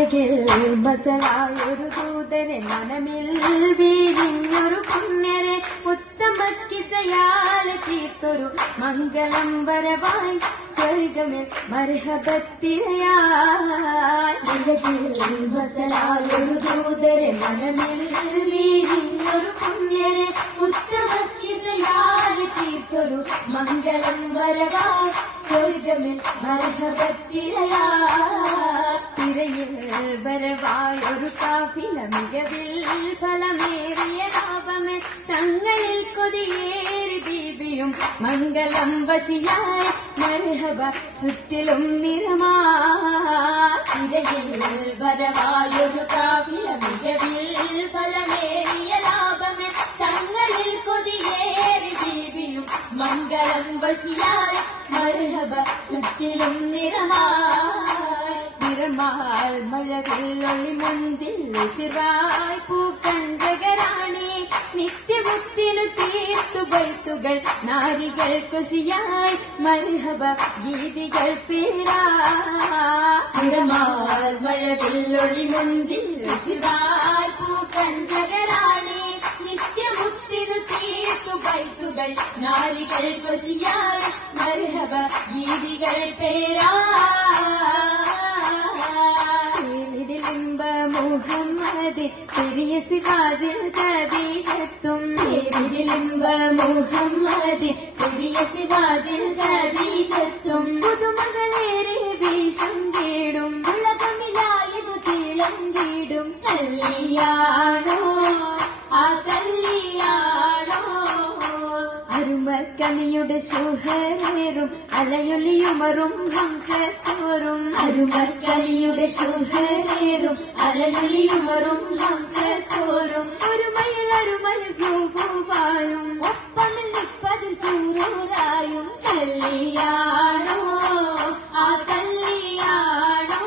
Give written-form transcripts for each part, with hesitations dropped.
ഉലകിൽ ബസലായൊരു ദൂതരെ മനമിൽ വീഴിഞ്ഞൊരു പുണ്യരെ ഉത്തമക്കിസയാൽ തീർത്തൊരു മംഗളം വരവായി സ്വർഗമിൽ മർഹബത്തിരയായി. ഉലകിൽ ബസലായൊരു ദൂതരെ മനമിൽ വീഴിഞ്ഞൊരു പുണ്യരെ ഉത്തമക്കിസയാൽ തീർത്തൊരു മംഗളം വരവായി സ്വർഗമിൽ മർഹബത്തിരയായി. തിരയിൽ വരവായൊരു കാഫില മികവിൽ ഫലമേറിയ ലാഭമേ തങ്ങളിൽ കൊതിയേറി ബീബിയും മംഗളം വശിയായി മർഹബ ചുറ്റിലും നിറമായി. തിരയിൽ വരവായൊരു കാഫില മികവിൽ ഫലമേറിയ ലാഭമേ തങ്ങളിൽ കൊതിയേറി ബീബിയും മംഗളം വശിയായി മർഹബ ചുറ്റിലും നിറമായി. നിറമാൽ മഴവില്ലൊളി മുഞ്ചിൽ ശിവായി പൂക്കഞ്ചകരാണി നിത്യമുക്തിനു തീർത്തു ബൈത്തുകൾ നാരികൾ കുശിയായി മർഹബ ഗീതികൾ പേരാ. നിറമാൽ മഴവില്ലൊളി മുഞ്ചിൽ ശിവായി പൂക്കഞ്ചകരാണി നിത്യമുക്തിനു തീർത്തു ബൈത്തുകൾ നാരികൾ കുശിയായി മർഹബ ഗീതികൾ പേരാ. മുഹമ്മദ് പെരിയ സിവാജിൽ ഖദീജത്തും ലിംബ മുഹമ്മദ് പെരിയ സിവാജിൽ ഖദീജത്തും പുതുമകളേറെ വീശും കേടും ഉലകമിലായതു തിളങ്ങിടും കല്യാണോ ആ കല്യാണോ. അരുമക്കനിയുടെ ശുഹരേറും അലയൊലിയുമറും ഹംസത്തോറും അരുമക്കനിയുടെ ശുഹരേറും അലയൊലിയുമറും ഹംസത്തോറും ഒരുമയിൽ സൂഫുവായും ഒപ്പമിൽ നിപ്പതിൽ സൂറൂരായും കല്യാണോ ആ കല്യാണോ.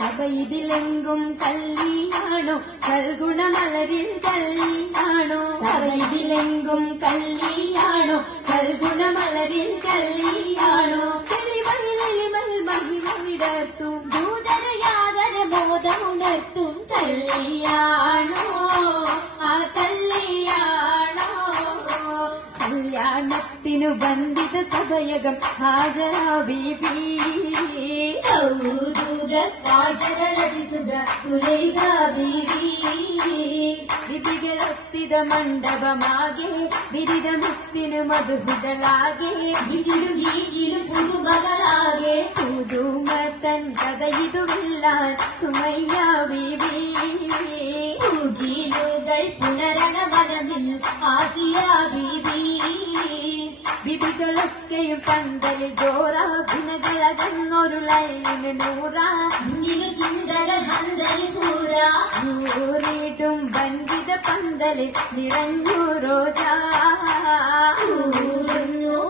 സഭയിതിലെങ്കും കല്യാണോ സൽഗുണമലരിൽ കല്യാണോ. സഭയിതിലെങ്കും കല്യാണോ സൽഗുണമലരിൽ കല്യാണോ. മഹിമവിടർത്തും ദൂതരയാതര ബോധമുണർത്തും കല്യാണോ ആ കല്യാണോ. കല്യാണത്തിനു ബന്ധിത സഭയകം ഹാജരാ ബീബി വിധികളൊത്തിത മണ്ഡപമാകെ വിരിതമുത്തിനു മധുഹുകളാകെ വിശിരുഗീതിലും പുതുമകളാകെ പുതുമത്തൻ കഥയിതുമില്ലാൻ സുമയ്യ ബീബി ുകൾ പുനരണ വനമിൽ ആസിയ ബീബി. വിധികളൊക്കെയും പന്തലിൽ ജോറാഭിനകളകന്നൊരു ലൈന് നൂറാ ചിന്തകൾ ഹന്തലി പൂരാ നൂറിടും ബന്ധിത പന്തലിൽ നിറഞ്ഞു റോജാ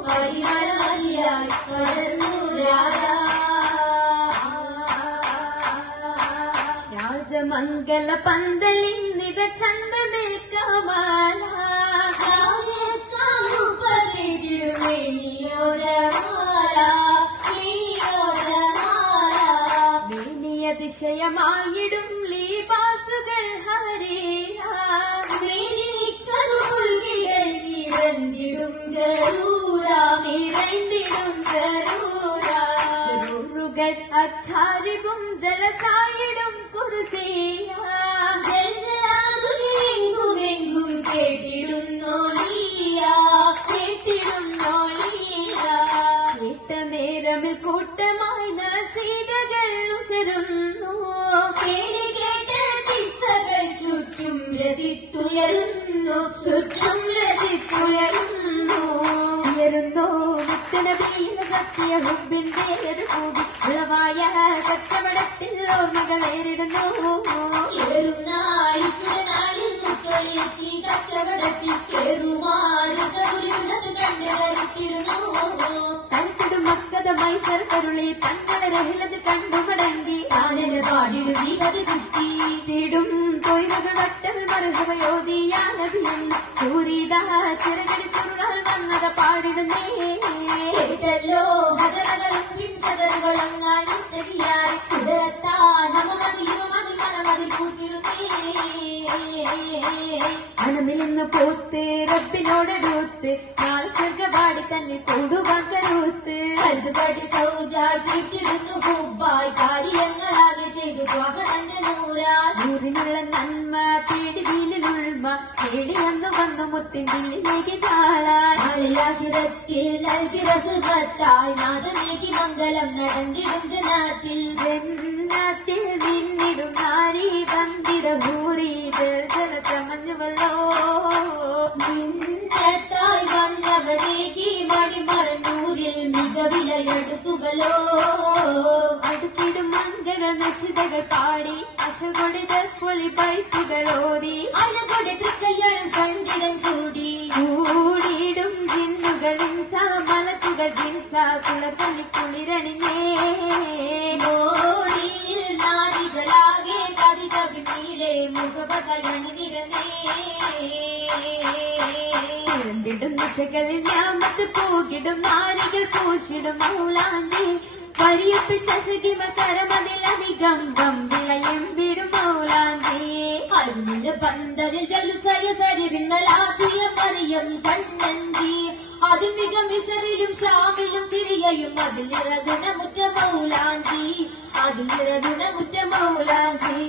പരിമളമലിയായി വളർന്നു രാജാ. രാജമംഗല പന്തലിൻ നിറ ചന്ദമേൽ കമാല അതിശയമായിടും ലീബാസുകൾ ഹരിയാണ്ടിടും ജറൂറുകൾ അധാരികും ജലസായിടും കുറുസിയെങ്കുമെങ്കും കേട്ടിടുന്നോ കേട്ടിടുന്നോ കേട്ട നേരമിൽ കൂട്ടമായി നസീതകൾ ഉചരുന്നു കേട്ട് ദിശകൾ ചുറ്റും രസിത്തുയരുന്നു ഉയരുന്നു മുത്തനബിയുടെ സത്യ ഹുബിന്റെ കൂടി ഉളവായ കച്ചവടത്തിൽ ഓർമ്മകൾ ഏറിടുന്നു. ഈശ്വരനാളിൽ മുക്കളിയെത്തി കച്ചവടത്തിൽ തഞ്ചിടും മക്കത മൈസർ കരുളി തങ്ങളെ രഹിലത് കണ്ടു മടങ്ങി പാടിടും ചുറ്റിടും കൊയ്തകൾ വട്ടകൾ മറുകയോതിയാ നബിയെന്ന് സൂരിതാ ചിറകടി സുറുകൾ വന്നത് പാടിടുന്നേ കേട്ടല്ലോ ഹജറകളും പിൻഷതറുകളും നായിട്ടകിയായി കുതിരത്താ നമമതിലുമതി മനമതി കൂട്ടിടുന്നേ അണമിലിന്ന് പോത്ത് റബ്ബിനോടടുത്ത് നാൾ സ്വർഗപാടി തന്നെ കൂടുവാൻ കരുത്ത് കരുതുപാടി സൗജാക്കിടുന്നു ഹുബായി കാര്യങ്ങളാകെ ചെയ്തു ത്വാഹനന്റെ നൂറിനുള്ള നന്മ പേടി വീലിനുൾമ പേടിയന്നു വന്നു മുത്തിൻ ദില്ലിലേക്ക് താളാഹിറത്തിൽ നൽകി റഹ്മത്തായി നാഥനേകി മംഗളം നടന്നിടും ജനാത്തിൽ ജന്നാത്തിൽ നിന്നിടും നാരി വന്ദിര ഹൂറികൾ ജലചമഞ്ഞുവല്ലോ നിന്നത്തായി വന്നവരേകി മണിമറന്നൂരിൽ മികവിലയടുത്തുകളോ അടുത്തിടും മംഗള നിശ്ചിതകൾ പാടി അശകൊടിത പൊലി ബൈക്കുകളോടി അലകൊടി തൃക്കയ്യഴും കണ്ടിടം കൂടിയിടും ജിന്നുകളിൻ മലക്കുകൾ ജിൻസ കുളപ്പള്ളി കുളിരണിഞ്ഞേ ഓടിയിൽ നാടികളാകെ കവിതവി നീളെ മുഖപകയണി നിരന്നേ ിടും ദിശകളിൽ ഞാമത്ത് പൂകിടും നാരികൾ പൂശിടും മൗലാന്തി വരിയപ്പ് ചശകിമ കരമതിലധികം ഗംഭീലയും വിടും മൗലാന്തി അതിന്റെ പന്തലിൽ ജലുസയ സരിന്നലാസിയ മറിയം കണ്ണന്തി അതിമിക മിസറിലും ഷാമിലും സിറിയയും അതിൽ നിറഗുണമുറ്റ മൗലാന്തി അതിൽ നിറഗുണമുറ്റ മൗലാന്തി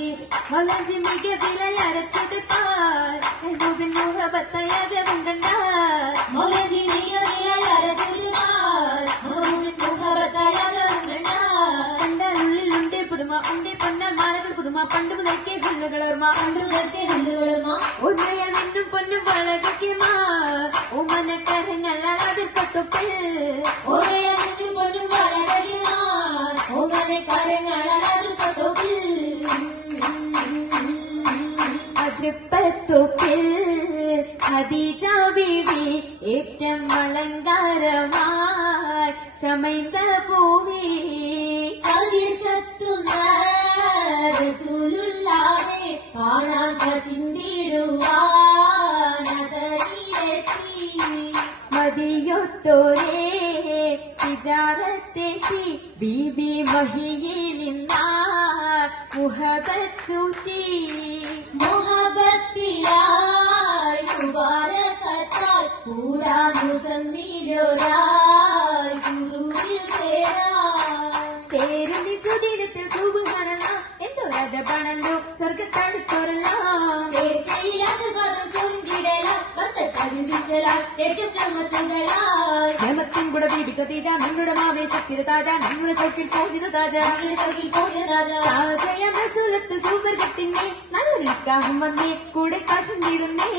മൗലാന്തി മികവിലയരച്ചത് മുഹബത്തയാതെ വങ്കണ്ടാർ മൗലാന്തി മികവിലയരച്ചത് മുഹബത്തയാതെ വങ്കണ്ടാർ കണ്ടാലുള്ളിലുണ്ട് പുതുമ ഉണ്ട് പൊന്നമാനകൾ പുതുമ പണ്ട് മുതൽക്കേ പുല്ലുകളോർമ ഉണ്മയാൽ മിന്നും പൊന്നും വളകിക്കുമാ ഓമന കരങ്ങളാതിൽ പത്തൊപ്പിൽ ഓമയാൽ മിന്നും പൊന്നും വളകിക്കുമാ ഓമന കരങ്ങളാതിൽ പത്തൊപ്പിൽ അതിർപ്പത്തൊപ്പിൽ ഖദീജ ബീവി ഏറ്റവും അലങ്കാരമായി ചമൈന്ത പൂവി കതിർ കത്തുന്ന റസൂലുള്ളാഹെ കാണാൻ കസിന്തിടുവാനതയിലെത്തി മദിയൊത്തോരേ തിജാറത്തെത്തി ബീബി മഹിയിലിന്നാർ മുഹബത്തൂത്തി മുഹബത്തിലായി മുബാരകത്താൽ കൂടാൻ മുസമ്മിലോരായി ഗുരുവിൽ തേരുന്നി സുദിനത്തിൽ സുബുഹാനല്ല എന്തോ രാജപാണല്ലോ സ്വർഗത്തടുത്തോരെല്ലാം േമത്തിൻ കൂടെ ബീബി ഖദീജ നിങ്ങളുടെ മാവേശത്തിലെ താജ നിങ്ങളുടെ ചോക്കിൽ പോകിത താജ റസൂലത്ത് സുവർഗത്തിന്റെ നല്ലൊരു നിക്കാഹും വന്നേ കൂടെ കാശും തീരുന്നേ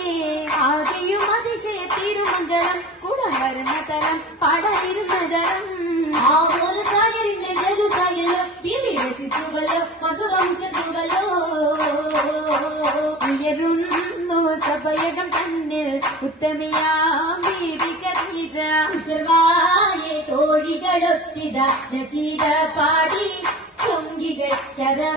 ആകെയും അതിശയത്തീരും മംഗളം കൂടാൻ വരുന്ന തലം പാടാതിരുന്ന ജലം ഉയരുന്നു സഭയകം തന്നിൽ ഉത്തമയാം ബീബി ഖദീജ തോഴികളൊത്തിത നസീദ പാടി ചൊങ്കികൾ ചര